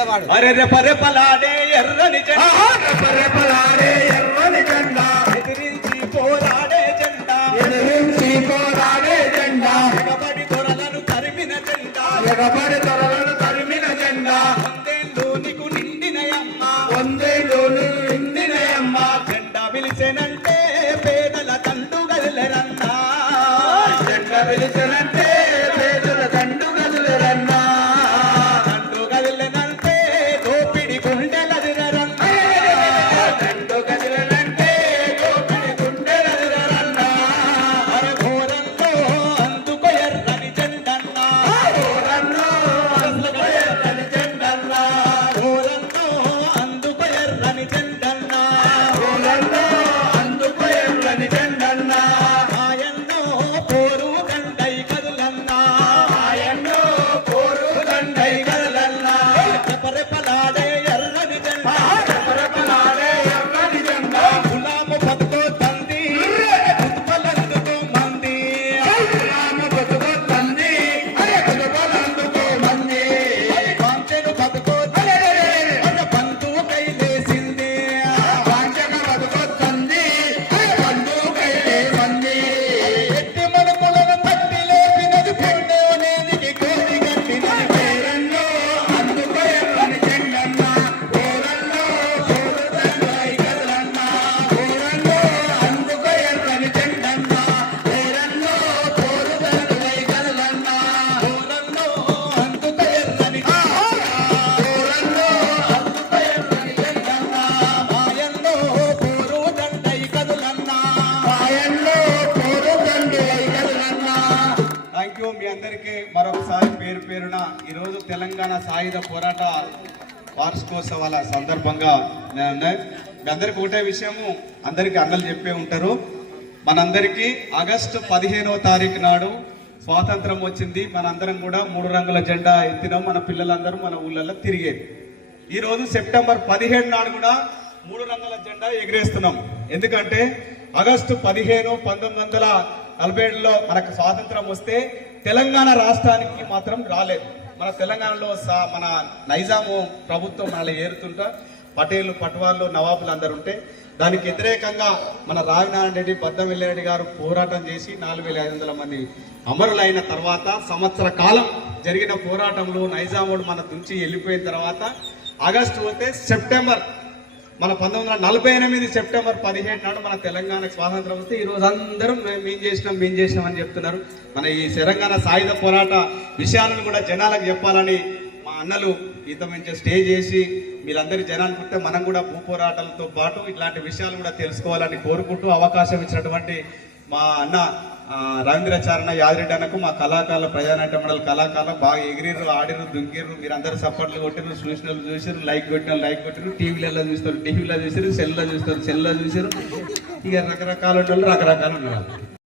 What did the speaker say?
పెద్దవాడు అరే రెప రెపలాడే ఎర్రని జెండా. రెపరెపలాడే ఎర్రని జెండా. ఎదిరించి పోరాడే జెండా. ఎదిరించి పోరాడే జెండా. ఎగబడి దొరలను తరిమిన జెండా. ఎగబడి తొరలను తరిమిన జెండా. వందేళ్ళు నీకు నిండినయమ్మ. వందేళ్ళు నిండినయమ్మ. జెండా పిలిచెనంటే పేదల తండు గదిలరన్నా జెండా పిలిచినంటే థ్యాంక్ మీ అందరికీ మరొకసారి పేరు పేరున ఈరోజు తెలంగాణ సాయుధ పోరాట వార్షికోత్సవాల సందర్భంగా నేను మీ అందరికి ఒకటే విషయము అందరికీ అన్నలు చెప్పే ఉంటారు. మనందరికీ ఆగస్టు పదిహేనవ తారీఖు నాడు స్వాతంత్రం వచ్చింది. మనందరం కూడా మూడు రంగుల జెండా ఎత్తినాం. మన పిల్లలందరూ మన ఊళ్ళల్లో తిరిగేది. ఈరోజు సెప్టెంబర్ పదిహేడు నాడు కూడా మూడు రంగుల జెండా ఎగిరేస్తున్నాం. ఎందుకంటే ఆగస్టు పదిహేను పంతొమ్మిది వందల నలభై ఏడులో మనకు స్వాతంత్రం వస్తే తెలంగాణ రాష్ట్రానికి మాత్రం రాలేదు. మన తెలంగాణలో సా- మన నైజాము ప్రభుత్వం మనల్ని ఏరుతుంటా. పటేలు పట్వార్లు నవాబులు అందరు ఉంటే దానికి వ్యతిరేకంగా మన రావినారాయణ రెడ్డి బద్దం గారు పోరాటం చేసి నాలుగు వేల ఐదు వందల మంది అమరులైన తర్వాత సంవత్సర కాలం జరిగిన పోరాటంలో నైజాముడు మన దుంచి వెళ్ళిపోయిన తర్వాత ఆగస్టు పోతే సెప్టెంబర్ మన పంతొమ్మిది వందల నలభై ఎనిమిది సెప్టెంబర్ పదిహేడు నాడు మన తెలంగాణకు స్వాతంత్రం వస్తే ఈరోజు అందరం మేము చేసినాం మేం చేసినాం అని చెప్తున్నారు. మన ఈ తెలంగాణ సాయుధ పోరాట విషయాలను కూడా జనాలకు చెప్పాలని మా అన్నలు ఇంత మంచి స్టే చేసి వీళ్ళందరి జనాలు పుట్టే మనం కూడా భూ పోరాటాలతో పాటు ఇట్లాంటి విషయాలు కూడా తెలుసుకోవాలని కోరుకుంటూ అవకాశం ఇచ్చినటువంటి మా అన్న ఆ, రవీంద్రచారణ యాదిరెడ్డి అన్నకు మా కళాకారుల ప్రజానాట్య మండలి కళాకారులు బాగా ఎగిరిరు ఆడిరు దుంకిర్రు మీరు అందరు సపోర్ట్లు కొట్టిరు చూసిన చూసారు లైక్ కొట్టిన లైక్ కొట్టిరు టీవీలలో చూస్తారు టీవీలో చూసారు సెల్లో చూస్తారు సెల్లో చూసారు ఇక రకరకాల వాళ్ళు రకరకాలు ఉన్నారు